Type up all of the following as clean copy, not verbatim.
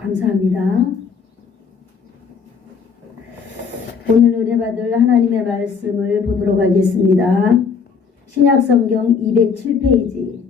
감사합니다. 오늘 은혜 받을 하나님의 말씀을 보도록 하겠습니다. 신약성경 207페이지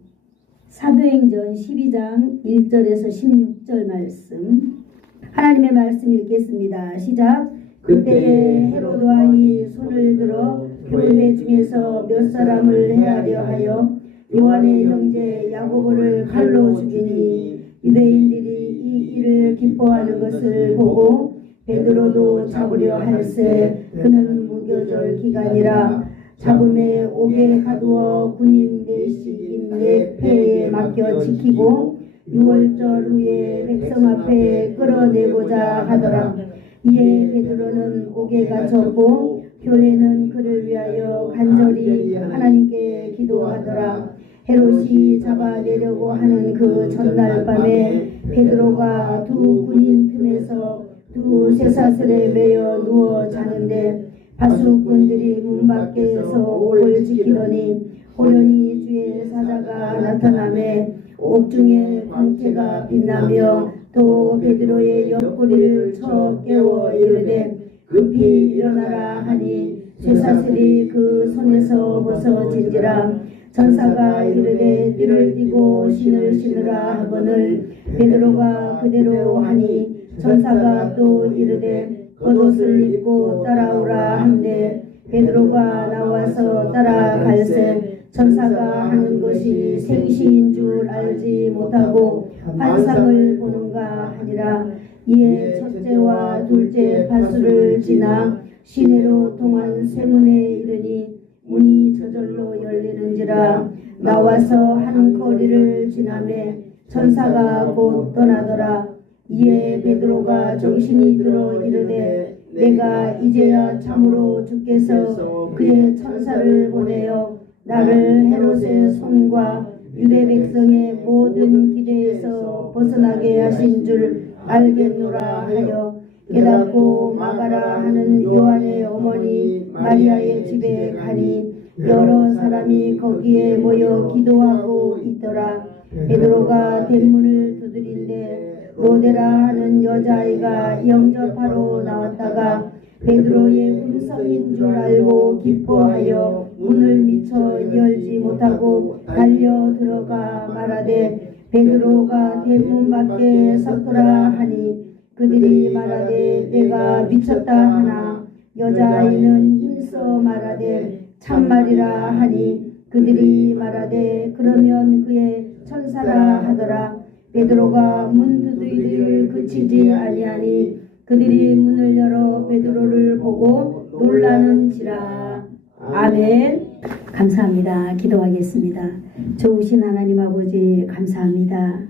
사도행전 12장 1절에서 16절 말씀, 하나님의 말씀 읽겠습니다. 시작. 그때에 헤로드 왕이 손을 들어 교회 중에서 몇 사람을 해하려 하여 요한의 형제 야고보를 칼로 죽이니 유대인들이 이 일을 기뻐하는 것을 보고 베드로도 잡으려 할세 그는 무교절 기간이라 잡음에 옥에 가두어 군인 넷씩인 네 패에 맡겨 지키고 6월절 후에 백성 앞에 끌어내고자 하더라. 이에 베드로는 옥에 갇혔고 교회는 그를 위하여 간절히 하나님께 기도하더라. 헤롯이 잡아내려고 하는 그 전날 밤에 베드로가 두 군인 틈에서 두 쇠사슬에 매여 누워 자는데 바수꾼들이 문 밖에서 옥을 지키더니 호련히 주의 사자가 나타나매 옥중에 광채가 빛나며 또 베드로의 옆구리를 쳐 깨워 이르되 급히 일어나라 하니 쇠사슬이 그 손에서 벗어진지라. 전사가 이르되 띠를 띠고 신을 신으라 하거늘 베드로가 그대로 하니 전사가 또 이르되 겉옷을 입고 따라오라 한데 베드로가 나와서 따라갈새 전사가 하는 것이 생시인 줄 알지 못하고 환상을 보는가 하니라. 이에 첫째와 둘째 파수를 지나 시내로 통한 세문에 이르니 문이 저절로 열리는지라. 나와서 한 거리를 지나매 전사가 곧 떠나더라. 이에 베드로가 정신이 들어 이르되 내가 이제야 참으로 주께서 그의 천사를 보내어 나를 헤롯의 손과 유대 백성의 모든 기대에서 벗어나게 하신 줄 알겠노라 하여 깨닫고 마가라 하는 요한의 어머니 마리아의 집에 가니 여러 사람이 거기에 모여 기도하고 있더라. 베드로가 대문을 두드린데 로데라 하는 여자아이가 영접하러 나왔다가 베드로의 음성인 줄 알고 기뻐하여 문을 미처 열지 못하고 달려 들어가 말하되 베드로가 대문 밖에 섰더라 하니 그들이 말하되 내가 미쳤다 하나 여자아이는 힘써 말하되 참말이라 하니 그들이 말하되 그러면 그의 천사라 하더라. 베드로가 문 두드리기를 그치지 아니하니 그들이 문을 열어 베드로를 보고 놀라는지라. 아멘. 감사합니다. 기도하겠습니다. 좋으신 하나님 아버지 감사합니다.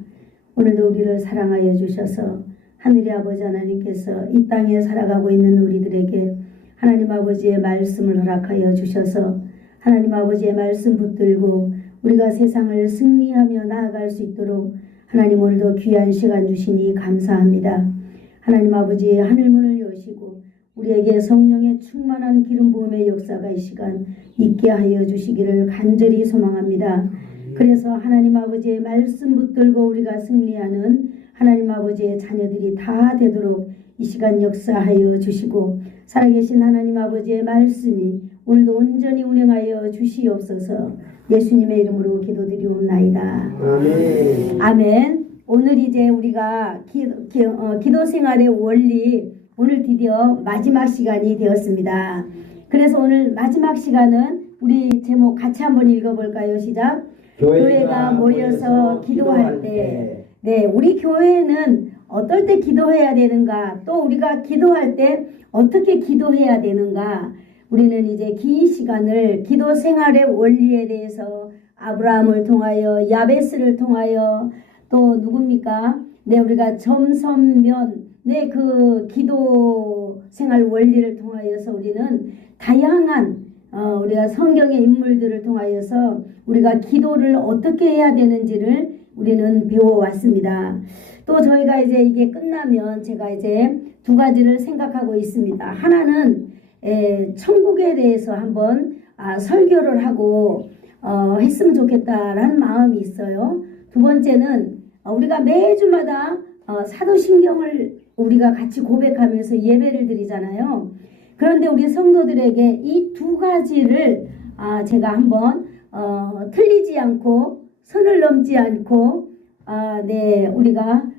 오늘도 우리를 사랑하여 주셔서 하늘의 아버지 하나님께서 이 땅에 살아가고 있는 우리들에게 하나님 아버지의 말씀을 허락하여 주셔서 하나님 아버지의 말씀 붙들고 우리가 세상을 승리하며 나아갈 수 있도록 하나님 오늘도 귀한 시간 주시니 감사합니다. 하나님 아버지 하늘문을 여시고 우리에게 성령의 충만한 기름 부음의 역사가 이 시간 있게 하여 주시기를 간절히 소망합니다. 그래서 하나님 아버지의 말씀 붙들고 우리가 승리하는 하나님 아버지의 자녀들이 다 되도록 이 시간 역사하여 주시고 살아계신 하나님 아버지의 말씀이 오늘도 온전히 운행하여 주시옵소서. 예수님의 이름으로 기도드리옵나이다. 아멘. 아멘. 오늘 이제 우리가 기도 생활의 원리 오늘 드디어 마지막 시간이 되었습니다. 그래서 오늘 마지막 시간은 우리 제목 같이 한번 읽어볼까요? 시작. 교회가 모여서 기도할 때. 네, 우리 교회는 어떨 때 기도해야 되는가, 또 우리가 기도할 때 어떻게 기도해야 되는가. 우리는 이제 긴 시간을 기도 생활의 원리에 대해서 아브라함을 통하여 야베스를 통하여 또 누굽니까? 네, 우리가 점선면 네, 그 기도 생활 원리를 통하여서 우리는 다양한 우리가 성경의 인물들을 통하여서 우리가 기도를 어떻게 해야 되는지를 우리는 배워왔습니다. 또 저희가 이제 이게 끝나면 제가 이제 두 가지를 생각하고 있습니다. 하나는 천국에 대해서 한번 설교를 하고 했으면 좋겠다라는 마음이 있어요. 두 번째는 우리가 매주마다 사도신경을 우리가 같이 고백하면서 예배를 드리잖아요. 그런데 우리 성도들에게 이 두 가지를 제가 한번 틀리지 않고 선을 넘지 않고 우리가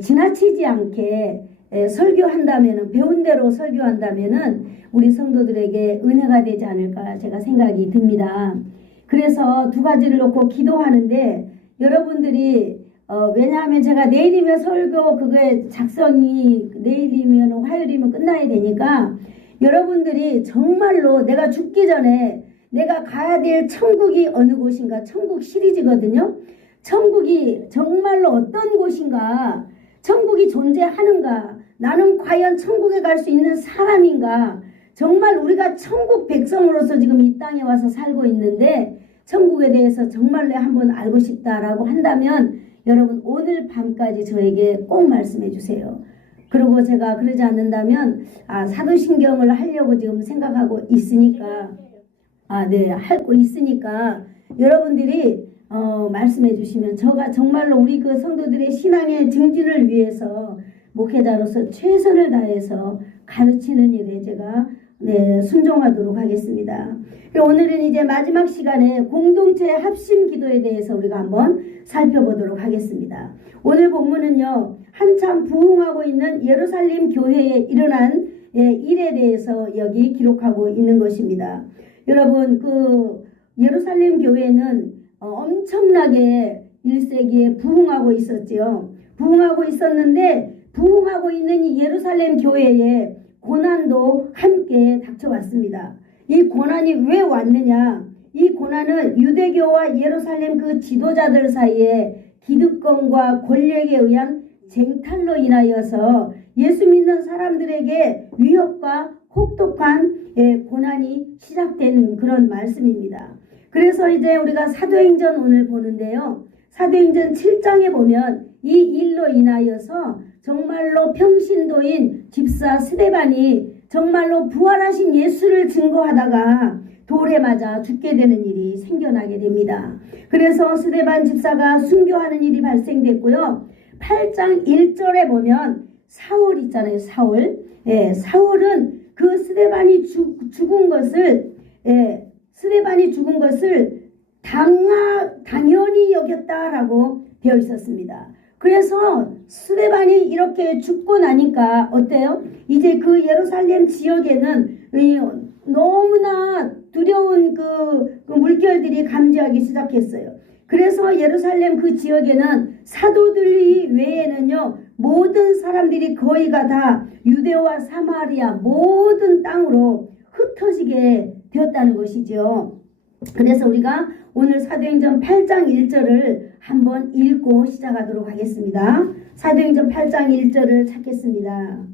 지나치지 않게 설교한다면은, 배운 대로 설교한다면은 우리 성도들에게 은혜가 되지 않을까 제가 생각이 듭니다. 그래서 두 가지를 놓고 기도하는데, 여러분들이 왜냐하면 제가 내일이면 설교 그게 작성이 내일이면 화요일이면 끝나야 되니까, 여러분들이 정말로 내가 죽기 전에 내가 가야 될 천국이 어느 곳인가, 천국 시리즈거든요. 천국이 정말로 어떤 곳인가, 천국이 존재하는가, 나는 과연 천국에 갈 수 있는 사람인가, 정말 우리가 천국 백성으로서 지금 이 땅에 와서 살고 있는데 천국에 대해서 정말로 한번 알고 싶다라고 한다면 여러분 오늘 밤까지 저에게 꼭 말씀해 주세요. 그리고 제가 그러지 않는다면 사도신경을 하려고 지금 생각하고 있으니까 하고 있으니까 여러분들이 말씀해 주시면 제가 정말로 우리 그 성도들의 신앙의 증진을 위해서 목회자로서 최선을 다해서 가르치는 일에 제가 순종하도록 하겠습니다. 오늘은 이제 마지막 시간에 공동체 합심 기도에 대해서 우리가 한번 살펴보도록 하겠습니다. 오늘 본문은요, 한참 부흥하고 있는 예루살렘 교회에 일어난 일에 대해서 여기 기록하고 있는 것입니다. 여러분, 그 예루살렘 교회는 엄청나게 1세기에 부흥하고 있었죠. 부흥하고 있었는데 부흥하고 있는 이 예루살렘 교회에 고난도 함께 닥쳐왔습니다. 이 고난이 왜 왔느냐? 이 고난은 유대교와 예루살렘 그 지도자들 사이에 기득권과 권력에 의한 쟁탈로 인하여서 예수 믿는 사람들에게 위협과 혹독한 고난이 시작된 그런 말씀입니다. 그래서 이제 우리가 사도행전 오늘 보는데요. 사도행전 7장에 보면 이 일로 인하여서 정말로 평신도인 집사 스데반이 정말로 부활하신 예수를 증거하다가 돌에 맞아 죽게 되는 일이 생겨나게 됩니다. 그래서 스데반 집사가 순교하는 일이 발생됐고요. 8장 1절에 보면 사울 있잖아요. 사울. 사울은 그 스데반이 죽은 것을 당연히 여겼다라고 되어 있었습니다. 그래서 스데반이 이렇게 죽고 나니까 어때요? 이제 그 예루살렘 지역에는 너무나 두려운 그 물결들이 감지하기 시작했어요. 그래서 예루살렘 그 지역에는 사도들 외에는요, 모든 사람들이 거의가 다 유대와 사마리아 모든 땅으로 흩어지게 되었다는 것이죠. 그래서 우리가 오늘 사도행전 8장 1절을 한번 읽고 시작하도록 하겠습니다. 사도행전 8장 1절을 찾겠습니다.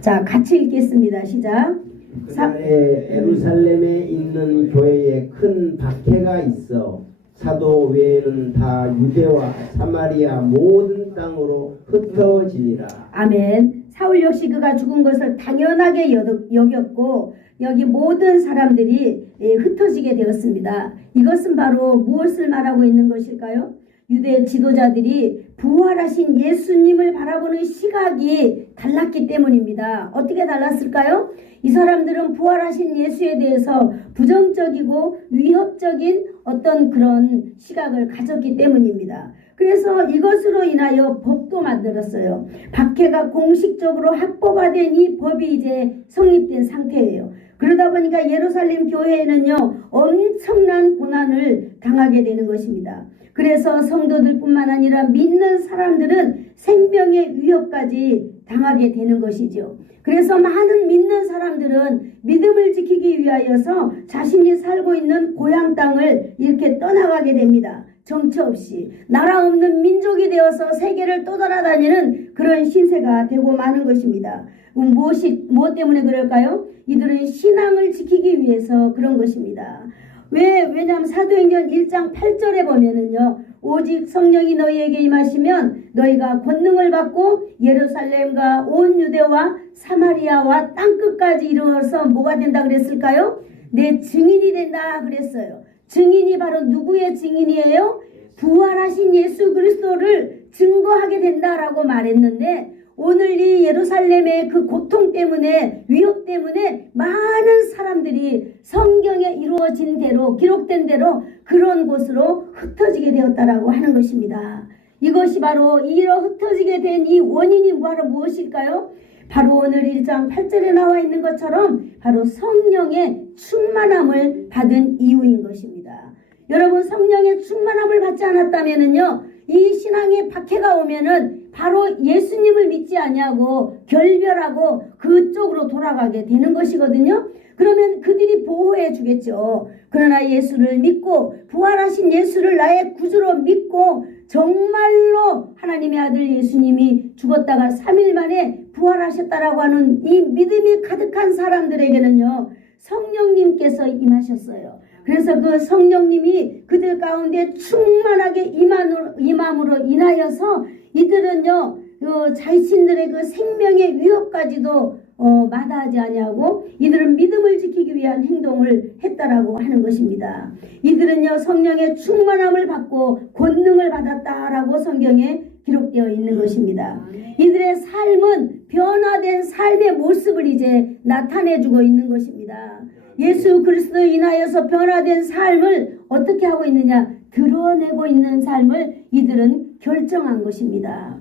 자, 같이 읽겠습니다. 시작. 그날에 예루살렘에 있는 교회에 큰 박해가 있어 사도 외에는 다 유대와 사마리아 모든 땅으로 흩어지니라. 아멘. 사울 역시 그가 죽은 것을 당연하게 여겼고 여기 모든 사람들이 흩어지게 되었습니다. 이것은 바로 무엇을 말하고 있는 것일까요? 유대 지도자들이 부활하신 예수님을 바라보는 시각이 달랐기 때문입니다. 어떻게 달랐을까요? 이 사람들은 부활하신 예수에 대해서 부정적이고 위협적인 어떤 그런 시각을 가졌기 때문입니다. 그래서 이것으로 인하여 법도 만들었어요. 박해가 공식적으로 합법화된 이 법이 이제 성립된 상태예요. 그러다 보니까 예루살렘 교회에는요, 엄청난 고난을 당하게 되는 것입니다. 그래서 성도들뿐만 아니라 믿는 사람들은 생명의 위협까지 당하게 되는 것이죠. 그래서 많은 믿는 사람들은 믿음을 지키기 위하여서 자신이 살고 있는 고향 땅을 이렇게 떠나가게 됩니다. 정처 없이 나라 없는 민족이 되어서 세계를 떠돌아다니는 그런 신세가 되고 마는 것입니다. 무엇 때문에 그럴까요? 이들은 신앙을 지키기 위해서 그런 것입니다. 왜냐하면 사도행전 1장 8절에 보면은요, 오직 성령이 너희에게 임하시면 너희가 권능을 받고 예루살렘과 온 유대와 사마리아와 땅끝까지 이르러서 뭐가 된다 그랬을까요? 내 증인이 된다 그랬어요. 증인이 바로 누구의 증인이에요? 부활하신 예수 그리스도를 증거하게 된다라고 말했는데 오늘 이 예루살렘의 그 고통 때문에 위협 때문에 많은 사람들이 성경에 이루어진 대로 기록된 대로 그런 곳으로 흩어지게 되었다라고 하는 것입니다. 이것이 바로 이러 흩어지게 된 이 원인이 바로 무엇일까요? 바로 오늘 1장 8절에 나와 있는 것처럼 바로 성령의 충만함을 받은 이유인 것입니다. 여러분 성령의 충만함을 받지 않았다면은요 이 신앙의 박해가 오면은 바로 예수님을 믿지 아니하고 결별하고 그쪽으로 돌아가게 되는 것이거든요. 그러면 그들이 보호해 주겠죠. 그러나 예수를 믿고 부활하신 예수를 나의 구주로 믿고 정말로 하나님의 아들 예수님이 죽었다가 3일 만에 부활하셨다라고 하는 이 믿음이 가득한 사람들에게는요 성령님께서 임하셨어요. 그래서 그 성령님이 그들 가운데 충만하게 임함으로 인하여서 이들은요 자신들의 그 생명의 위협까지도 마다하지 아니하고 이들은 믿음을 지키기 위한 행동을 했다라고 하는 것입니다. 이들은요 성령의 충만함을 받고 권능을 받았다라고 성경에 기록되어 있는 것입니다. 이들의 삶은 변화된 삶의 모습을 이제 나타내주고 있는 것입니다. 예수 그리스도에 인하여서 변화된 삶을 어떻게 하고 있느냐? 드러내고 있는 삶을 이들은 결정한 것입니다.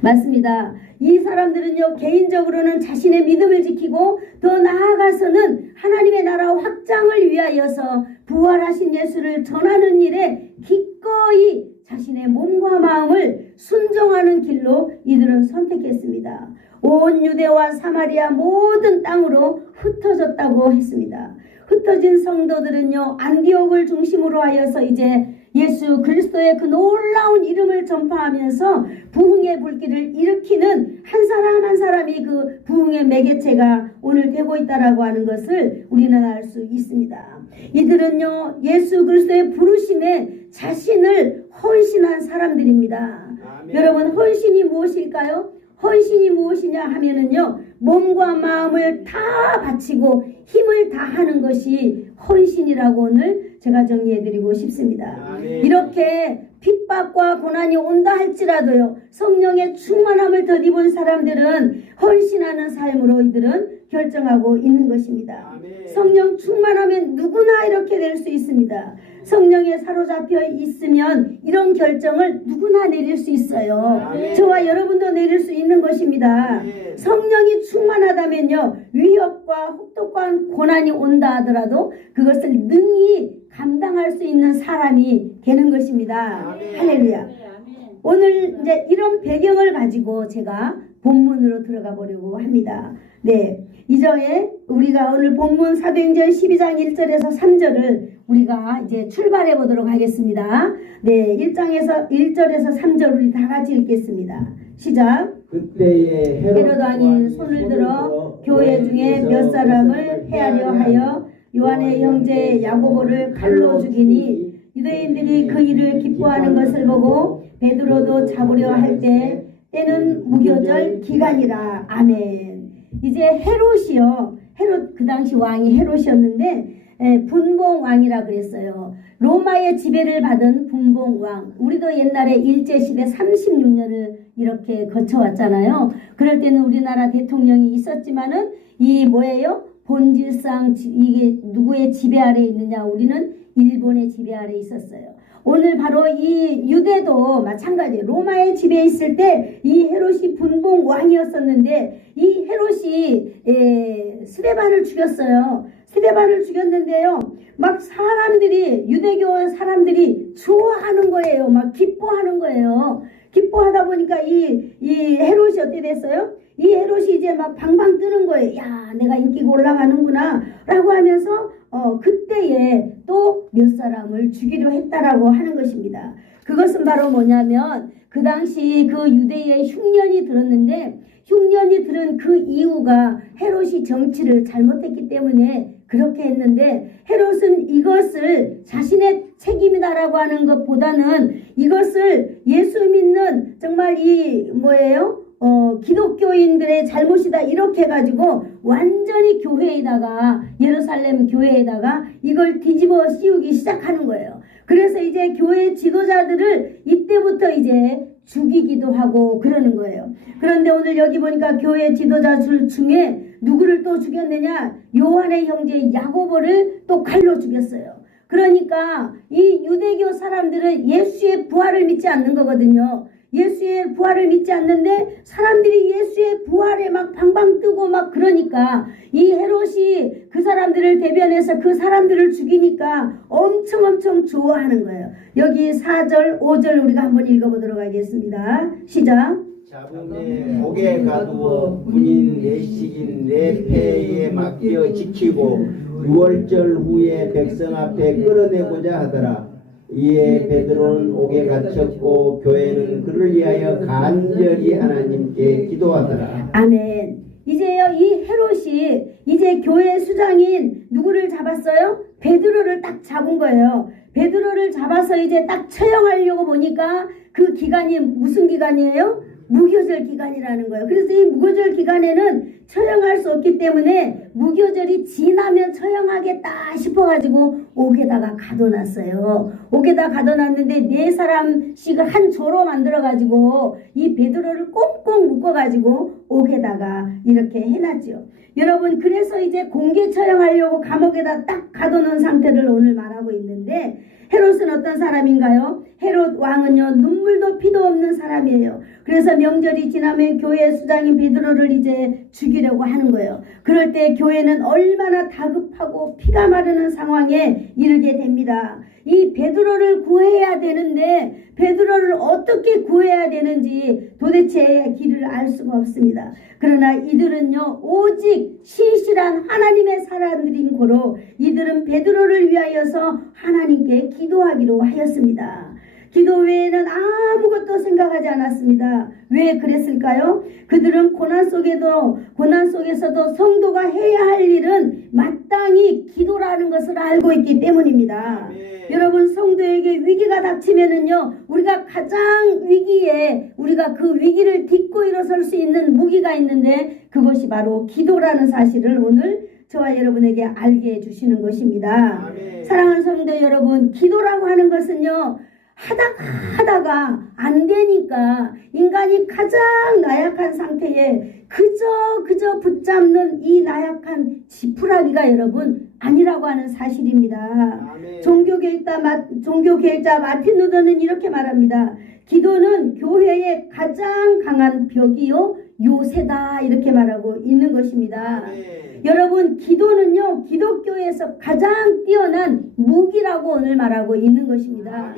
맞습니다. 이 사람들은요 개인적으로는 자신의 믿음을 지키고 더 나아가서는 하나님의 나라 확장을 위하여서 부활하신 예수를 전하는 일에 기꺼이 자신의 몸과 마음을 순종하는 길로 이들은 선택했습니다. 온 유대와 사마리아 모든 땅으로 흩어졌다고 했습니다. 흩어진 성도들은요 안디옥을 중심으로 하여서 이제 예수 그리스도의 그 놀라운 이름을 전파하면서 부흥의 불길을 일으키는 한 사람 한 사람이 그 부흥의 매개체가 오늘 되고 있다라고 하는 것을 우리는 알 수 있습니다. 이들은요 예수 그리스도의 부르심에 자신을 헌신한 사람들입니다. 아멘. 여러분 헌신이 무엇일까요? 헌신이 무엇이냐 하면은요 몸과 마음을 다 바치고 힘을 다하는 것이 헌신이라고 오늘 제가 정리해드리고 싶습니다. 아멘. 이렇게 핍박과 고난이 온다 할지라도요 성령의 충만함을 덧입은 사람들은 헌신하는 삶으로 이들은 결정하고 있는 것입니다. 아멘. 성령 충만하면 누구나 이렇게 될 수 있습니다. 성령에 사로잡혀 있으면 이런 결정을 누구나 내릴 수 있어요. 아멘. 저와 여러분도 내릴 수 있는 것입니다. 아멘. 성령이 충만하다면요 위협과 혹독한 고난이 온다 하더라도 그것을 능히 감당할 수 있는 사람이 되는 것입니다. 아멘. 할렐루야. 오늘 이제 이런 배경을 가지고 제가 본문으로 들어가 보려고 합니다. 네, 이전에 우리가 오늘 본문 사도행전 12장 1절에서 3절을 우리가 이제 출발해 보도록 하겠습니다. 네, 1절에서 3절 우리 다 같이 읽겠습니다. 시작. 그때에 헤롯 왕이 손을 들어 교회 중에 몇 사람을 해하려 하여 요한의 형제 야고보를 칼로 죽이니 유대인들이 그 일을 기뻐하는 것을 보고 베드로도 잡으려 할 때 때는 무교절 기간이라. 아멘. 이제 헤롯이요. 헤롯 그 당시 왕이 헤롯이었는데 분봉 왕이라 그랬어요. 로마의 지배를 받은 분봉 왕. 우리도 옛날에 일제시대 36년을 이렇게 거쳐왔잖아요. 그럴 때는 우리나라 대통령이 있었지만은 이 뭐예요? 본질상 이게 누구의 지배 아래 있느냐? 우리는 일본의 지배 아래 있었어요. 오늘 바로 이 유대도 마찬가지예요. 로마의 지배에 있을 때 이 헤롯이 분봉 왕이었었는데 이 헤롯이 스데반을 죽였어요. 스데반을 죽였는데요. 막 사람들이 유대교 사람들이 좋아하는 거예요. 막 기뻐하는 거예요. 기뻐하다 보니까 이 헤롯이 어떻게 됐어요? 이 헤롯이 이제 막 방방 뜨는 거예요. 야, 내가 인기가 올라가는구나 라고 하면서 그때에 또 몇 사람을 죽이려 했다라고 하는 것입니다. 그것은 바로 뭐냐면 그 당시 그 유대에 흉년이 들었는데 흉년이 들은 그 이유가 헤롯이 정치를 잘못했기 때문에 그렇게 했는데 헤롯은 이것을 자신의 책임이다라고 하는 것보다는 이것을 예수 믿는 정말 이 뭐예요? 기독교인들의 잘못이다 이렇게 해가지고 완전히 교회에다가 예루살렘 교회에다가 이걸 뒤집어 씌우기 시작하는 거예요. 그래서 이제 교회 지도자들을 이때부터 이제 죽이기도 하고 그러는 거예요. 그런데 오늘 여기 보니까 교회 지도자들 중에 누구를 또 죽였느냐? 요한의 형제 야고보를 또 칼로 죽였어요. 그러니까 이 유대교 사람들은 예수의 부활을 믿지 않는 거거든요. 예수의 부활을 믿지 않는데 사람들이 예수의 부활에 막 방방 뜨고 막 그러니까 이 헤롯이 그 사람들을 대변해서 그 사람들을 죽이니까 엄청 좋아하는 거예요. 여기 4절 5절 우리가 한번 읽어보도록 하겠습니다. 시작. 잡음에 목에 가두어 군인 내식인 내 패에 맡겨 지키고 6월절 후에 백성 앞에 끌어내고자 하더라. 이에 베드로는 옥에 갇혔고 교회는 그를 위하여 간절히 하나님께 기도하더라. 아멘. 이제요 이 헤롯이 이제 교회 수장인 누구를 잡았어요? 베드로를 딱 잡은 거예요. 베드로를 잡아서 이제 딱 처형하려고 보니까 그 기간이 무슨 기간이에요? 무교절 기간이라는 거예요. 그래서 이 무교절 기간에는 처형할 수 없기 때문에 무교절이 지나면 처형하겠다 싶어가지고 옥에다가 가둬놨어요. 옥에다 가둬놨는데 4사람씩을 한 조로 만들어가지고 이 베드로를 꽁꽁 묶어가지고 옥에다가 이렇게 해놨죠. 여러분 그래서 이제 공개 처형하려고 감옥에다 딱 가둬놓은 상태를 오늘 말하고 있는데 헤롯은 어떤 사람인가요? 헤롯 왕은요 눈물도 피도 없는 사람이에요. 그래서 명절이 지나면 교회 수장인 베드로를 이제 죽이려고 하는 거예요. 그럴 때 교회는 얼마나 다급하고 피가 마르는 상황에 이르게 됩니다. 이 베드로를 구해야 되는데 베드로를 어떻게 구해야 되는지 도대체 길을 알 수가 없습니다. 그러나 이들은요 오직 신실한 하나님의 사람들인 고로 이들은 베드로를 위하여서 하나님께 기도하기로 하였습니다. 기도 외에는 아무것도 생각하지 않았습니다. 왜 그랬을까요? 그들은 고난 속에서도 성도가 해야 할 일은 마땅히 기도라는 것을 알고 있기 때문입니다. 여러분 성도에게 위기가 닥치면은요 우리가 가장 위기에 우리가 그 위기를 딛고 일어설 수 있는 무기가 있는데 그것이 바로 기도라는 사실을 오늘 저와 여러분에게 알게 해주시는 것입니다. 사랑하는 성도 여러분, 기도라고 하는 것은요 하다가 안 되니까 인간이 가장 나약한 상태에 그저 붙잡는 이 나약한 지푸라기가 여러분 아니라고 하는 사실입니다. 종교개혁자 마틴 루더는 이렇게 말합니다. 기도는 교회의 가장 강한 벽이요 요새다 이렇게 말하고 있는 것입니다. 여러분 기도는요 기독교에서 가장 뛰어난 무기라고 오늘 말하고 있는 것입니다.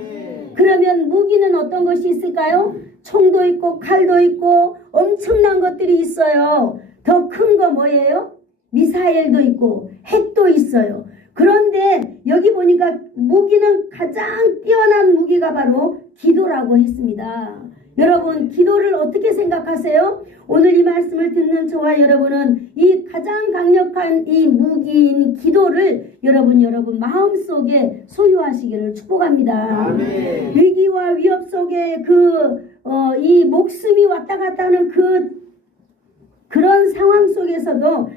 그러면 무기는 어떤 것이 있을까요? 총도 있고 칼도 있고 엄청난 것들이 있어요. 더 큰 거 뭐예요? 미사일도 있고 핵도 있어요. 그런데 여기 보니까 무기는 가장 뛰어난 무기가 바로 기도라고 했습니다. 여러분 기도를 어떻게 생각하세요? 오늘 이 말씀을 듣는 저와 여러분은 이 가장 강력한 이 무기인 기도를 여러분 마음속에 소유하시기를 축복합니다. 아멘. 위기와 위협 속에 이 목숨이 왔다 갔다 하는 그런 상황 속에서도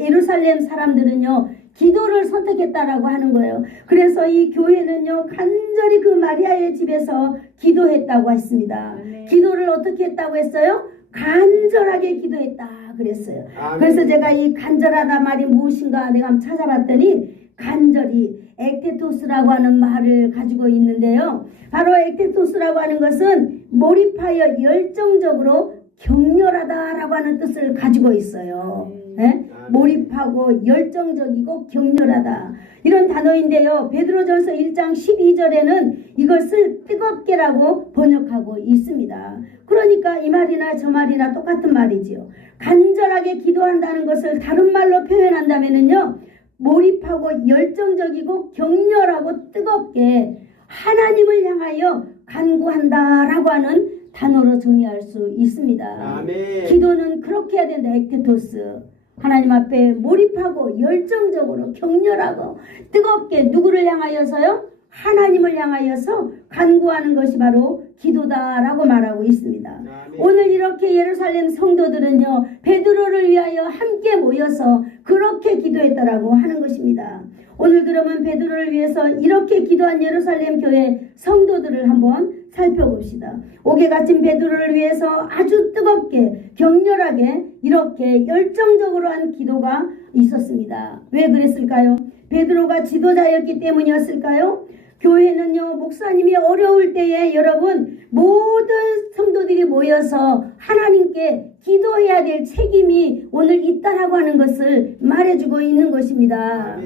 예루살렘 사람들은요 기도를 선택했다라고 하는 거예요. 그래서 이 교회는요 간절히 그 마리아의 집에서 기도했다고 했습니다. 기도를 어떻게 했다고 했어요? 간절하게 기도했다 그랬어요. 그래서 제가 이 간절하다 말이 무엇인가 내가 한번 찾아봤더니 간절히 액테토스라고 하는 말을 가지고 있는데요. 바로 액테토스라고 하는 것은 몰입하여 열정적으로 격렬하다라고 하는 뜻을 가지고 있어요. 네? 몰입하고 열정적이고 격렬하다 이런 단어인데요. 베드로전서 1장 12절에는 이것을 뜨겁게라고 번역하고 있습니다. 그러니까 이 말이나 저 말이나 똑같은 말이지요. 간절하게 기도한다는 것을 다른 말로 표현한다면은요 몰입하고 열정적이고 격렬하고 뜨겁게 하나님을 향하여 간구한다라고 하는 단어로 정의할 수 있습니다. 아멘. 기도는 그렇게 해야 된다. 액테토스. 하나님 앞에 몰입하고 열정적으로 격렬하고 뜨겁게 누구를 향하여서요? 하나님을 향하여서 간구하는 것이 바로 기도다라고 말하고 있습니다. 아멘. 오늘 이렇게 예루살렘 성도들은요 베드로를 위하여 함께 모여서 그렇게 기도했다라고 하는 것입니다. 오늘 그러면 베드로를 위해서 이렇게 기도한 예루살렘 교회 성도들을 한번 살펴봅시다. 옥에 갇힌 베드로를 위해서 아주 뜨겁게 격렬하게 이렇게 열정적으로 한 기도가 있었습니다. 왜 그랬을까요? 베드로가 지도자였기 때문이었을까요? 교회는요, 목사님이 어려울 때에 여러분 모든 성도들이 모여서 하나님께 기도해야 될 책임이 오늘 있다라고 하는 것을 말해주고 있는 것입니다.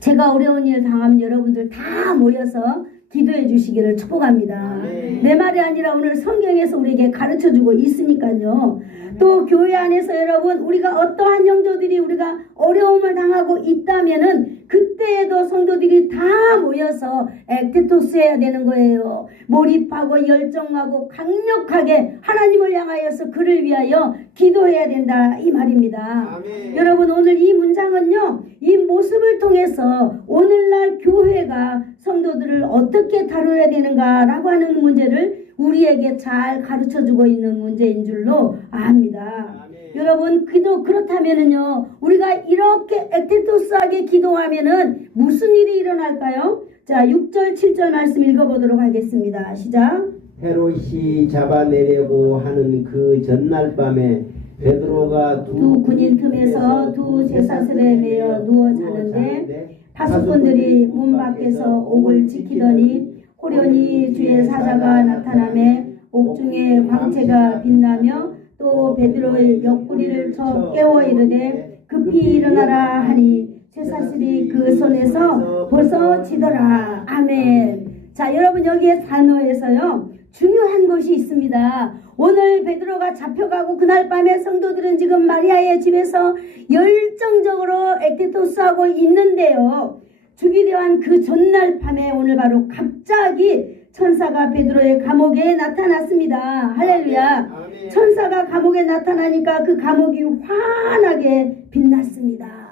제가 어려운 일 당하면 여러분들 다 모여서 기도해 주시기를 축복합니다. 내 말이 아니라 오늘 성경에서 우리에게 가르쳐주고 있으니까요. 또 교회 안에서 여러분 우리가 어떠한 영조들이 우리가 어려움을 당하고 있다면은 그때에도 성도들이 다 모여서 액테토스 해야 되는 거예요. 몰입하고 열정하고 강력하게 하나님을 향하여서 그를 위하여 기도해야 된다 이 말입니다. 아멘. 여러분 오늘 이 문장은요, 이 모습을 통해서 오늘날 교회가 성도들을 어떻게 다뤄야 되는가라고 하는 문제를 우리에게 잘 가르쳐주고 있는 문제인 줄로 압니다. 아멘. 여러분 그렇다면은요, 우리가 이렇게 액테토스하게 기도하면은 무슨 일이 일어날까요? 자, 6절 7절 말씀 읽어보도록 하겠습니다. 시작. 헤롯이 잡아내려고 하는 그 전날 밤에 베드로가 두 군인 틈에서 두 쇠사슬에 매여 누워 자는데 파수꾼들이 문 밖에서 옥을 지키더니 호련히 주의 사자가 나타나매 옥중에 광채가 빛나며 또 베드로의 옆구리를 쳐 깨워 이르되 급히 일어나라 하니 쇠사슬이 그 손에서 벗어지더라. 아멘. 자, 여러분 여기에 단어에서요 중요한 것이 있습니다. 오늘 베드로가 잡혀가고 그날 밤에 성도들은 지금 마리아의 집에서 열정적으로 액테토스하고 있는데요. 주기로 한 그 전날 밤에 오늘 바로 갑자기 천사가 베드로의 감옥에 나타났습니다. 할렐루야. 아멘. 천사가 감옥에 나타나니까 그 감옥이 환하게 빛났습니다.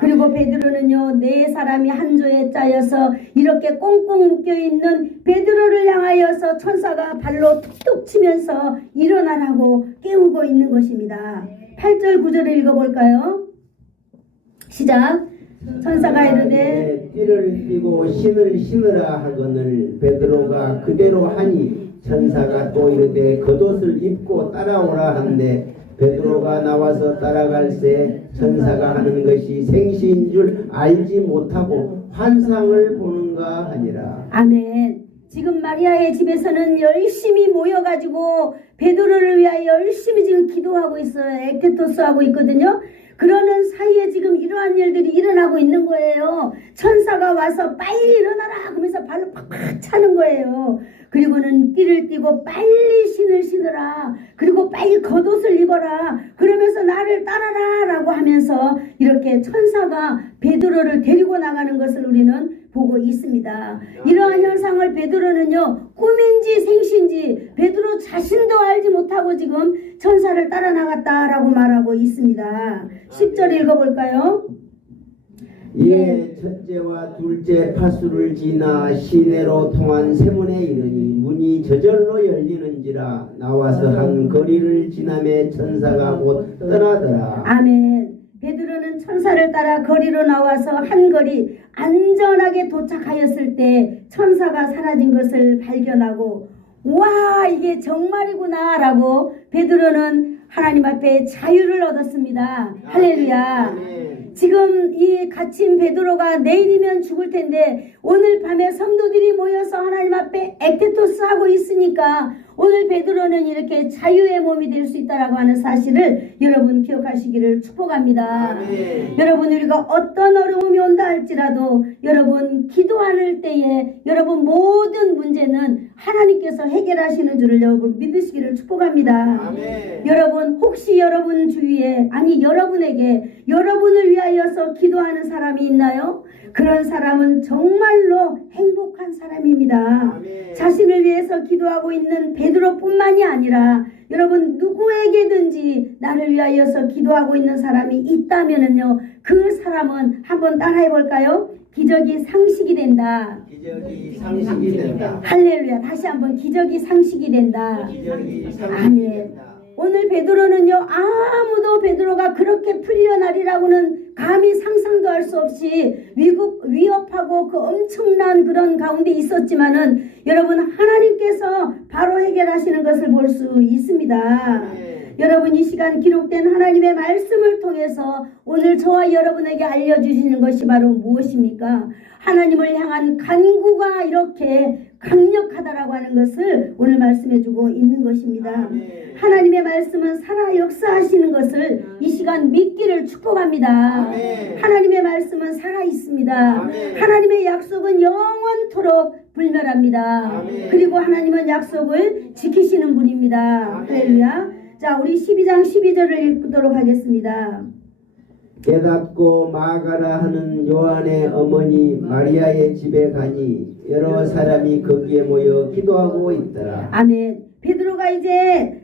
그리고 베드로는요, 네 사람이 한 조에 짜여서 이렇게 꽁꽁 묶여있는 베드로를 향하여서 천사가 발로 툭툭 치면서 일어나라고 깨우고 있는 것입니다. 8절 9절을 읽어볼까요? 시작. 천사가 이르되 띠를 띠고 신을 신으라 하거늘 베드로가 그대로 하니 천사가 또 이르되 겉옷을 입고 따라오라 한데 베드로가 나와서 따라갈새 천사가 하는 것이 생시인 줄 알지 못하고 환상을 보는가 하니라. 아멘. 지금 마리아의 집에서는 열심히 모여가지고 베드로를 위하여 열심히 지금 기도하고 있어요. 액테토스 하고 있거든요. 그러는 사이에 지금 이러한 일들이 일어나고 있는 거예요. 천사가 와서 빨리 일어나라 하면서 발로 팍팍 차는 거예요. 그리고는 띠를 띠고 빨리 신을 신으라. 그리고 빨리 겉옷을 입어라. 그러면서 나를 따라라 라고 하면서 이렇게 천사가 베드로를 데리고 나가는 것을 우리는 보고 있습니다. 이러한 현상을 베드로는요, 꿈인지 생신지 베드로 자신도 알지 못하고 지금 천사를 따라 나갔다라고 말하고 있습니다. 10절 읽어볼까요? 이에 첫째와 둘째 파수를 지나 시내로 통한 세문에 이르니 문이 저절로 열리는지라 나와서 한 거리를 지나매 천사가 곧 떠나더라. 아멘. 베드로는 천사를 따라 거리로 나와서 한 거리 안전하게 도착하였을 때 천사가 사라진 것을 발견하고 와, 이게 정말이구나 라고 베드로는 하나님 앞에 자유를 얻었습니다. 할렐루야. 지금 이 갇힌 베드로가 내일이면 죽을 텐데 오늘 밤에 성도들이 모여서 하나님 앞에 액테토스 하고 있으니까 오늘 베드로는 이렇게 자유의 몸이 될 수 있다라고 하는 사실을 여러분 기억하시기를 축복합니다. 아멘. 여러분 우리가 어떤 어려움이 온다 할지라도 여러분 기도할 때에 여러분 모든 문제는 하나님께서 해결하시는 줄을 여러분 믿으시기를 축복합니다. 아멘. 여러분 혹시 여러분 주위에 아니 여러분에게 여러분을 위하여서 기도하는 사람이 있나요? 그런 사람은 정말로 행복한 사람입니다. 아멘. 자신을 위해서 기도하고 있는 베드로뿐만이 아니라 여러분 누구에게든지 나를 위하여서 기도하고 있는 사람이 있다면은요, 그 사람은 한번 따라해 볼까요? 기적이 상식이 된다. 기적이 상식이 된다. 할렐루야. 다시 한번 기적이 상식이 된다. 기적이 상식이 아멘. 된다. 오늘 베드로는요, 아무도 베드로가 그렇게 풀려나리라고는 감히 상상도 할 수 없이 위협하고 그 엄청난 그런 가운데 있었지만은 여러분 하나님께서 바로 해결하시는 것을 볼 수 있습니다. 여러분 이 시간 기록된 하나님의 말씀을 통해서 오늘 저와 여러분에게 알려주시는 것이 바로 무엇입니까? 하나님을 향한 간구가 이렇게 강력하다라고 하는 것을 오늘 말씀해주고 있는 것입니다. 하나님의 말씀은 살아 역사하시는 것을 이 시간 믿기를 축복합니다. 하나님의 말씀은 살아 있습니다. 하나님의 약속은 영원토록 불멸합니다. 그리고 하나님은 약속을 지키시는 분입니다. 할렐루야. 자, 우리 12장 12절을 읽도록 하겠습니다. 깨닫고 마가라 하는 요한의 어머니 마리아의 집에 가니 여러 사람이 거기에 모여 기도하고 있더라. 아멘. 베드로가 이제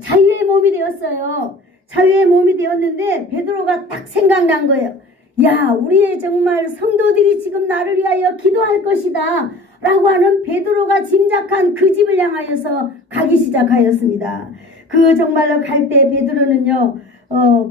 자유의 몸이 되었어요. 자유의 몸이 되었는데 베드로가 딱 생각난 거예요. 야, 우리의 정말 성도들이 지금 나를 위하여 기도할 것이다 라고 하는 베드로가 짐작한 그 집을 향하여서 가기 시작하였습니다. 그 정말로 갈 때 베드로는요,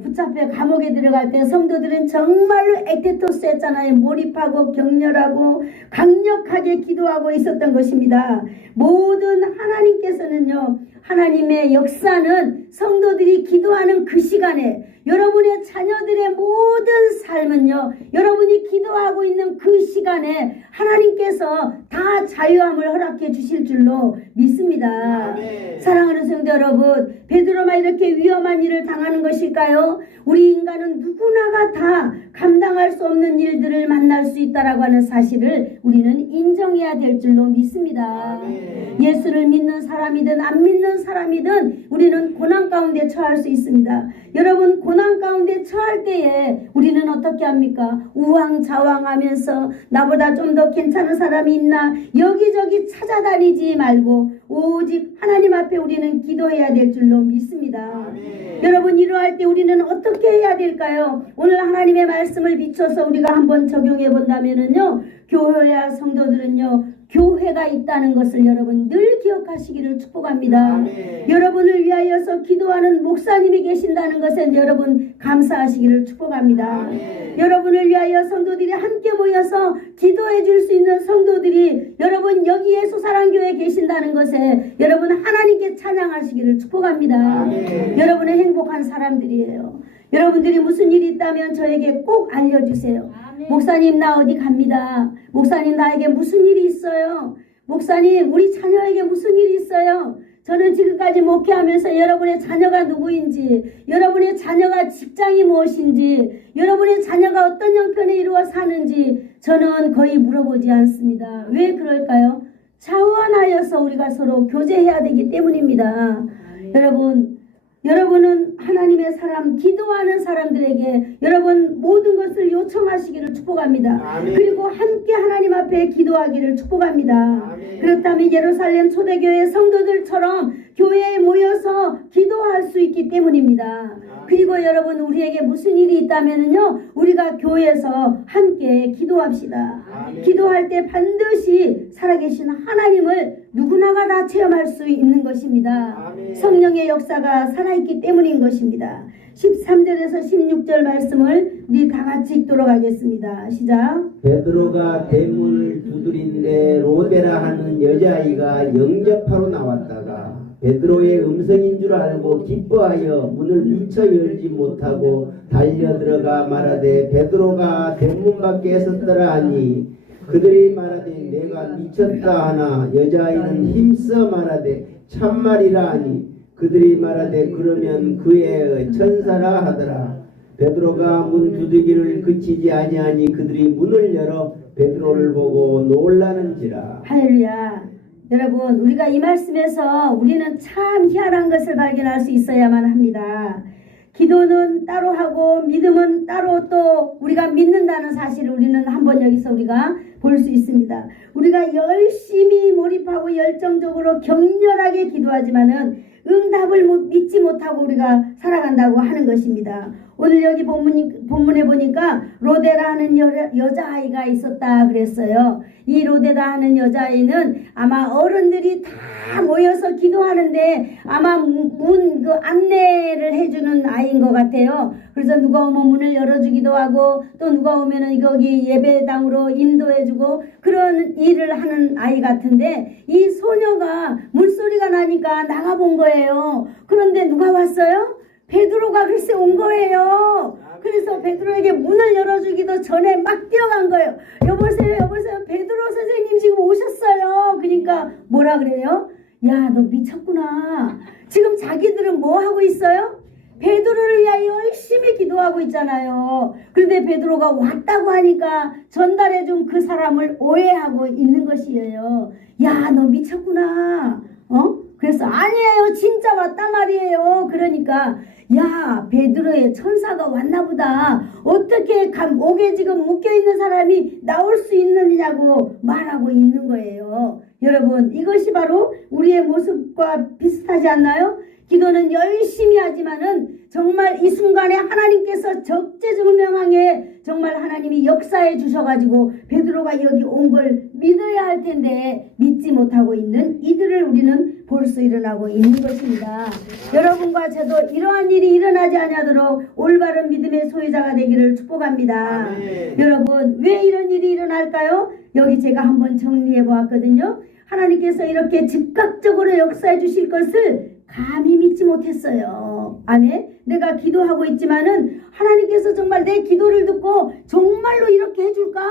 붙잡혀 감옥에 들어갈 때 성도들은 정말로 액테토스 했잖아요. 몰입하고 격렬하고 강력하게 기도하고 있었던 것입니다. 모든 하나님께서는요, 하나님의 역사는 성도들이 기도하는 그 시간에 여러분의 자녀들의 모든 삶은요, 여러분이 기도하고 있는 그 시간에 하나님께서 다 자유함을 허락해 주실 줄로 믿습니다. 사랑하는 성도 여러분, 베드로만 이렇게 위험한 일을 당하는 것일까요? 우리 인간은 누구나가 다 감당할 수 없는 일들을 만날 수 있다라고 하는 사실을 우리는 인정해야 될 줄로 믿습니다. 예수를 믿는 사람이든 안 믿는 사람이든 우리는 고난 가운데 처할 수 있습니다. 여러분, 고난 가운데 처할 때에 우리는 어떻게 합니까? 우왕좌왕하면서 나보다 좀 더 괜찮은 사람이 있나 여기저기 찾아다니지 말고 오직 하나님 앞에 우리는 기도해야 될 줄로 믿습니다. 여러분, 이러할 때 우리는 어떻게 해야 될까요? 오늘 하나님의 말씀을 비춰서 우리가 한번 적용해 본다면은요, 교회와 성도들은요, 교회가 있다는 것을 여러분 늘 기억하시기를 축복합니다. 여러분을 위하여서 기도하는 목사님이 계신다는 것에 여러분 감사하시기를 축복합니다. 여러분을 위하여 성도들이 함께 모여서 기도해 줄 수 있는 성도들이 여러분 여기 예수사랑교회에 계신다는 것에 여러분 하나님께 찬양하시기를 축복합니다. 여러분은 행복한 사람들이에요. 여러분들이 무슨 일이 있다면 저에게 꼭 알려주세요. 목사님, 나 어디 갑니다. 목사님, 나에게 무슨 일이 있어요. 목사님, 우리 자녀에게 무슨 일이 있어요. 저는 지금까지 목회하면서 여러분의 자녀가 누구인지, 여러분의 자녀가 직장이 무엇인지, 여러분의 자녀가 어떤 형편에 이루어 사는지 저는 거의 물어보지 않습니다. 왜 그럴까요? 자원하여서 우리가 서로 교제해야 되기 때문입니다. 여러분은 하나님의 사람, 기도하는 사람들에게 여러분 모든 것을 요청하시기를 축복합니다. 그리고 함께 하나님 앞에 기도하기를 축복합니다. 그렇다면 예루살렘 초대교회 성도들처럼 교회에 모여서 기도할 수 있기 때문입니다. 그리고 여러분, 우리에게 무슨 일이 있다면요, 우리가 교회에서 함께 기도합시다. 기도할 때 반드시 살아계신 하나님을 누구나가 다 체험할 수 있는 것입니다. 성령의 역사가 살아있기 때문인 것입니다. 13절에서 16절 말씀을 우리 다 같이 읽도록 하겠습니다. 시작. 베드로가 대문을 두드린데 로데라 하는 여자아이가 영접하러 나왔다가 베드로의 음성인 줄 알고 기뻐하여 문을 미처 열지 못하고 달려들어가 말하되 베드로가 대문 밖에 섰더라 하니 그들이 말하되 내가 미쳤다 하나 여자아이는 힘써 말하되 참말이라 하니 그들이 말하되 그러면 그의 천사라 하더라. 베드로가 문 두드기를 그치지 아니하니 그들이 문을 열어 베드로를 보고 놀라는지라. 할렐루야. 여러분, 우리가 이 말씀에서 우리는 참 희한한 것을 발견할 수 있어야만 합니다. 기도는 따로 하고 믿음은 따로 또 우리가 믿는다는 사실을 우리는 한번 여기서 우리가 볼 수 있습니다. 우리가 열심히 몰입하고 열정적으로 격렬하게 기도하지만은 응답을 믿지 못하고 우리가 살아간다고 하는 것입니다. 오늘 여기 본문에 보니까 로데라 하는 여자아이가 있었다 그랬어요. 이 로데라 하는 여자아이는 아마 어른들이 다 모여서 기도하는데 아마 그 안내를 해주는 아이인 것 같아요. 그래서 누가 오면 문을 열어주기도 하고 또 누가 오면은 여기 예배당으로 인도해주고 그런 일을 하는 아이 같은데 이 소녀가 물소리가 나니까 나가본 거예요. 그런데 누가 왔어요? 베드로가 글쎄 온 거예요. 그래서 베드로에게 문을 열어주기도 전에 막 뛰어간 거예요. 여보세요, 여보세요. 베드로 선생님 지금 오셨어요. 그러니까 뭐라 그래요? 야, 너 미쳤구나. 지금 자기들은 뭐 하고 있어요? 베드로를 위하여 열심히 기도하고 있잖아요. 그런데 베드로가 왔다고 하니까 전달해준 그 사람을 오해하고 있는 것이에요. 야, 너 미쳤구나. 그래서 아니에요. 진짜 왔단 말이에요. 그러니까 야, 베드로의 천사가 왔나 보다. 어떻게 옥에 지금 묶여있는 사람이 나올 수 있느냐고 말하고 있는 거예요. 여러분, 이것이 바로 우리의 모습과 비슷하지 않나요? 기도는 열심히 하지만은 정말 이 순간에 하나님께서 적재증명하게 정말 하나님이 역사해 주셔가지고 베드로가 여기 온 걸 믿어야 할 텐데 믿지 못하고 있는 이들을 우리는 볼 수 일어나고 있는 것입니다. 여러분과 저도 이러한 일이 일어나지 않도록 올바른 믿음의 소유자가 되기를 축복합니다. 여러분, 왜 이런 일이 일어날까요? 여기 제가 한번 정리해 보았거든요. 하나님께서 이렇게 즉각적으로 역사해 주실 것을 감히 믿지 못했어요. 아멘. 내가 기도하고 있지만은 하나님께서 정말 내 기도를 듣고 정말로 이렇게 해줄까?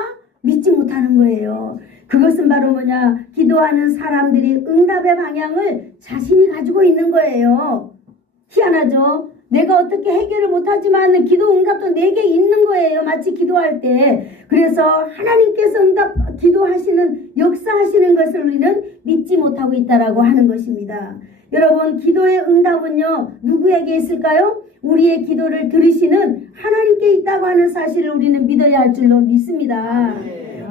믿지 못하는 거예요. 그것은 바로 뭐냐? 기도하는 사람들이 응답의 방향을 자신이 가지고 있는 거예요. 희한하죠? 내가 어떻게 해결을 못하지만 기도 응답도 내게 있는 거예요. 마치 기도할 때. 그래서 하나님께서 기도하시는 역사하시는 것을 우리는 믿지 못하고 있다라고 하는 것입니다. 여러분, 기도의 응답은요, 누구에게 있을까요? 우리의 기도를 들으시는 하나님께 있다고 하는 사실을 우리는 믿어야 할 줄로 믿습니다.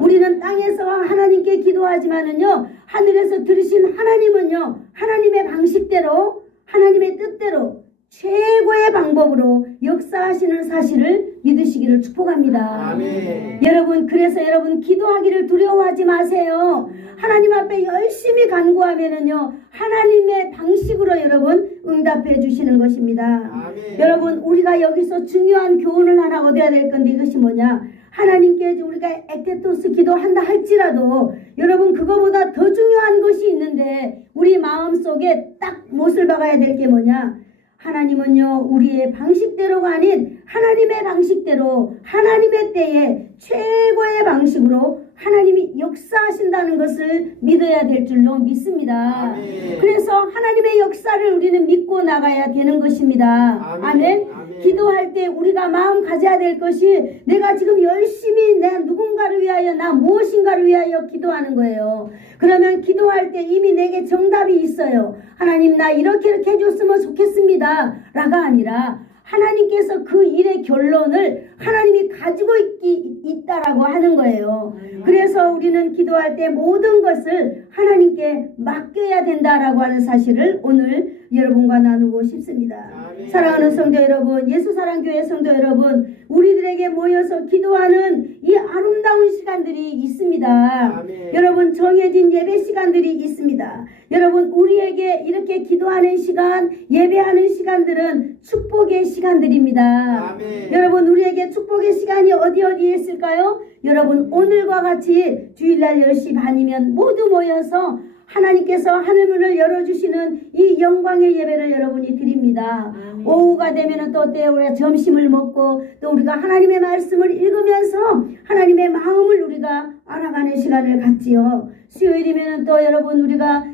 우리는 땅에서 하나님께 기도하지만은요, 하늘에서 들으신 하나님은요, 하나님의 방식대로, 하나님의 뜻대로 최고의 방법으로 역사하시는 사실을 믿으시기를 축복합니다. 아멘. 여러분, 그래서 여러분 기도하기를 두려워하지 마세요. 하나님 앞에 열심히 간구하면은요, 하나님의 방식으로 여러분 응답해 주시는 것입니다. 아멘. 여러분, 우리가 여기서 중요한 교훈을 하나 얻어야 될 건데 이것이 뭐냐? 하나님께 우리가 에테토스 기도한다 할지라도 여러분 그거보다 더 중요한 것이 있는데 우리 마음속에 딱 못을 박아야 될 게 뭐냐? 하나님은요, 우리의 방식대로가 아닌 하나님의 방식대로 하나님의 때에 최고의 방식으로 하나님이 역사하신다는 것을 믿어야 될 줄로 믿습니다. 아멘. 그래서 하나님의 역사를 우리는 믿고 나가야 되는 것입니다. 아멘. 아멘. 아멘. 기도할 때 우리가 마음 가져야 될 것이 내가 지금 열심히 내 누군가를 위하여 나 무엇인가를 위하여 기도하는 거예요. 그러면 기도할 때 이미 내게 정답이 있어요. 하나님, 나 이렇게 해줬으면 좋겠습니다 라가 아니라 하나님께서 그 일의 결론을 하나님이 가지고 있다라고 하는 거예요. 그래서 우리는 기도할 때 모든 것을 하나님께 맡겨야 된다라고 하는 사실을 오늘 여러분과 나누고 싶습니다. 사랑하는 성도 여러분, 예수사랑교회 성도 여러분, 우리들에게 모여서 기도하는 이 아름다운 시간들이 있습니다. 아멘. 여러분, 정해진 예배 시간들이 있습니다. 여러분, 우리에게 이렇게 기도하는 시간, 예배하는 시간들은 축복의 시간들입니다. 아멘. 여러분, 우리에게 축복의 시간이 어디에 있을까요? 여러분, 오늘과 같이 주일날 10시 반이면 모두 모여서 하나님께서 하늘문을 열어주시는 이 영광의 예배를 여러분이 드립니다. 오후가 되면 또 어때요? 우리가 점심을 먹고 또 우리가 하나님의 말씀을 읽으면서 하나님의 마음을 우리가 알아가는 시간을 갖지요. 수요일이면 또 여러분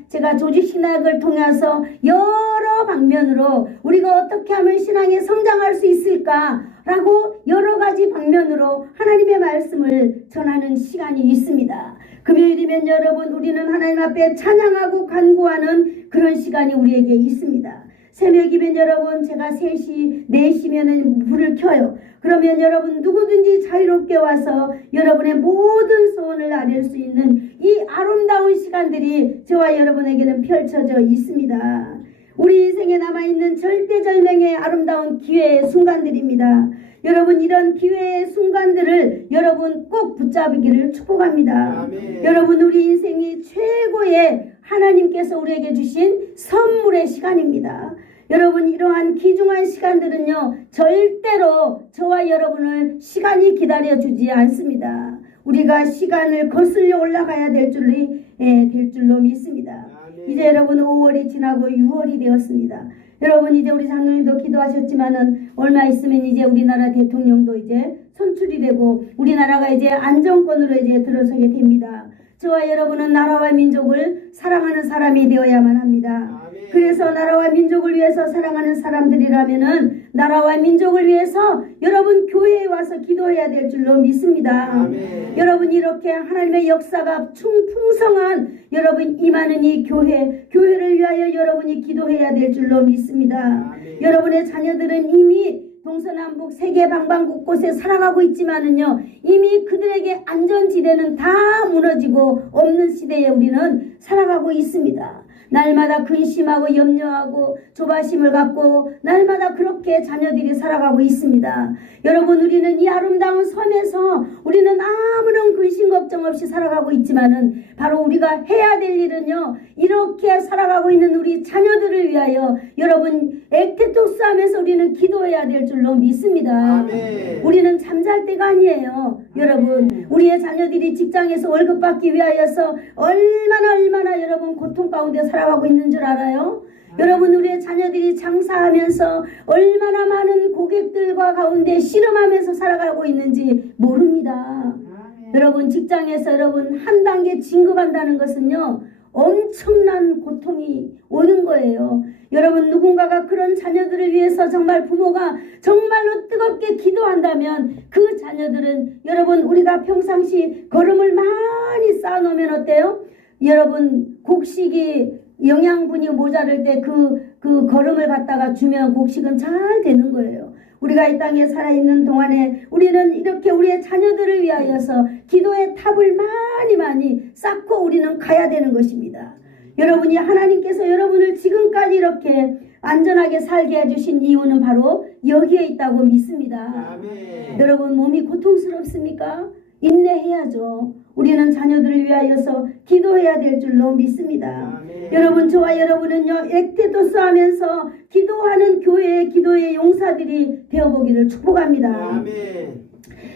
제가 조직신학을 통해서 여러 방면으로 우리가 어떻게 하면 신앙에 성장할 수 있을까라고 여러 가지 방면으로 하나님의 말씀을 전하는 시간이 있습니다. 금요일이면 여러분 우리는 하나님 앞에 찬양하고 간구하는 그런 시간이 우리에게 있습니다. 새벽이면 여러분 제가 3시, 4시면은 불을 켜요. 그러면 여러분 누구든지 자유롭게 와서 여러분의 모든 소원을 아뢰 수 있는 이 아름다운 시간들이 저와 여러분에게는 펼쳐져 있습니다. 우리 인생에 남아있는 절대절명의 아름다운 기회의 순간들입니다. 여러분, 이런 기회의 순간들을 여러분 꼭 붙잡기를 축복합니다. 아멘. 여러분, 우리 인생이 최고의 하나님께서 우리에게 주신 선물의 시간입니다. 여러분, 이러한 귀중한 시간들은요, 절대로 저와 여러분을 시간이 기다려주지 않습니다. 우리가 시간을 거슬려 올라가야 될 줄로 믿습니다. 아멘. 이제 여러분 5월이 지나고 6월이 되었습니다. 여러분, 이제 우리 장로님도 기도하셨지만은 얼마 있으면 이제 우리나라 대통령도 이제 선출이 되고 우리나라가 이제 안정권으로 이제 들어서게 됩니다. 저와 여러분은 나라와 민족을 사랑하는 사람이 되어야만 합니다. 아멘. 그래서 나라와 민족을 위해서 사랑하는 사람들이라면은 나라와 민족을 위해서 여러분 교회에 와서 기도해야 될 줄로 믿습니다. 아멘. 여러분, 이렇게 하나님의 역사가 풍성한 여러분 임하는 이 교회를 위하여 여러분이 기도해야 될 줄로 믿습니다. 아멘. 여러분의 자녀들은 이미 동서남북 세계 방방 곳곳에 살아가고 있지만은요, 이미 그들에게 안전지대는 다 무너지고 없는 시대에 우리는 살아가고 있습니다. 날마다 근심하고 염려하고 조바심을 갖고 날마다 그렇게 자녀들이 살아가고 있습니다. 여러분, 우리는 이 아름다운 섬에서 우리는 아무런 근심 걱정 없이 살아가고 있지만은 바로 우리가 해야 될 일은요, 이렇게 살아가고 있는 우리 자녀들을 위하여 여러분 액테톡스하면서 우리는 기도해야 될 줄로 믿습니다. 아멘. 우리는 잠잘 때가 아니에요. 여러분, 우리의 자녀들이 직장에서 월급 받기 위하여서 얼마나 여러분 고통 가운데 살아가고 있는 줄 알아요? 여러분, 우리의 자녀들이 장사하면서 얼마나 많은 고객들과 가운데 씨름하면서 살아가고 있는지 모릅니다. 여러분, 직장에서 여러분 한 단계 진급한다는 것은요, 엄청난 고통이 오는 거예요. 여러분, 누군가가 그런 자녀들을 위해서 정말 부모가 정말로 뜨겁게 기도한다면 그 자녀들은 여러분, 우리가 평상시 걸음을 많이 쌓아놓으면 어때요? 여러분, 곡식이 영양분이 모자랄 때 그 걸음을 갖다가 주면 곡식은 잘 되는 거예요. 우리가 이 땅에 살아있는 동안에 우리는 이렇게 우리의 자녀들을 위하여서 기도의 탑을 많이 쌓고 우리는 가야 되는 것입니다. 여러분이 하나님께서 여러분을 지금까지 이렇게 안전하게 살게 해주신 이유는 바로 여기에 있다고 믿습니다. 아멘. 여러분, 몸이 고통스럽습니까? 인내해야죠. 우리는 자녀들을 위하여서 기도해야 될 줄로 믿습니다. 아멘. 여러분, 저와 여러분은요, 액테토스 하면서 기도하는 교회의 기도의 용사들이 되어보기를 축복합니다. 아멘.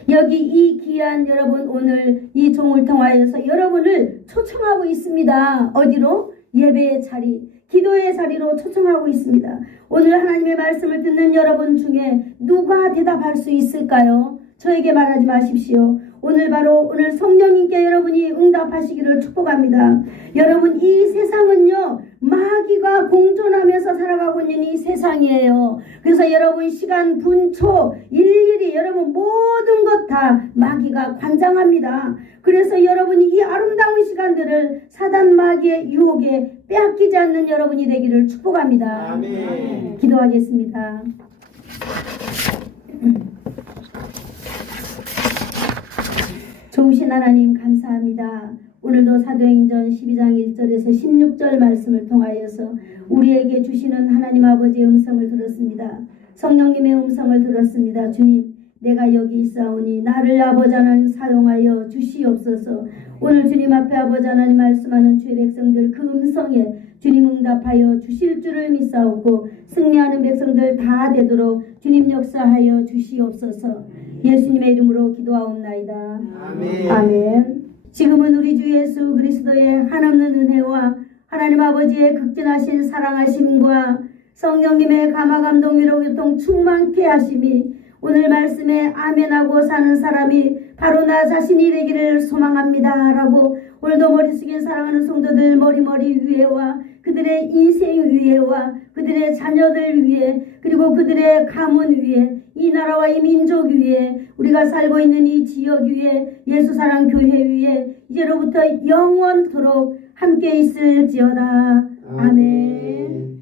여기 이 귀한 여러분, 오늘 이 종을 통하여서 여러분을 초청하고 있습니다. 어디로? 예배의 자리, 기도의 자리로 초청하고 있습니다. 오늘 하나님의 말씀을 듣는 여러분 중에 누가 대답할 수 있을까요? 저에게 말하지 마십시오. 오늘 성령님께 여러분이 응답하시기를 축복합니다. 여러분, 이 세상은요, 마귀가 공존하면서 살아가고 있는 이 세상이에요. 그래서 여러분, 시간, 분초, 일일이 여러분 모든 것 다 마귀가 관장합니다. 그래서 여러분이 이 아름다운 시간들을 사단 마귀의 유혹에 빼앗기지 않는 여러분이 되기를 축복합니다. 아멘. 기도하겠습니다. 좋으신 하나님, 감사합니다. 오늘도 사도행전 12장 1절에서 16절 말씀을 통하여서 우리에게 주시는 하나님 아버지의 음성을 들었습니다. 성령님의 음성을 들었습니다. 주님, 내가 여기 있사오니 나를 아버지 하나님 사용하여 주시옵소서. 오늘 주님 앞에 아버지 하나님 말씀하는 주의 백성들 그 음성에 주님 응답하여 주실 줄을 믿사옵고 승리하는 백성들 다 되도록 주님 역사하여 주시옵소서. 예수님의 이름으로 기도하옵나이다. 아멘. 아멘. 지금은 우리 주 예수 그리스도의 한없는 은혜와 하나님 아버지의 극진하신 사랑하심과 성령님의 감화감동 위로 교통 충만케 하심이 오늘 말씀에 아멘하고 사는 사람이 바로 나 자신이 되기를 소망합니다 라고 오늘도 머리 숙인 사랑하는 성도들 머리 위에와 그들의 인생 위에와 그들의 자녀들 위에 그리고 그들의 가문 위에 이 나라와 이 민족 위에 우리가 살고 있는 이 지역 위에 예수사랑교회 위에 이제로부터 영원토록 함께 있을지어다. 아멘.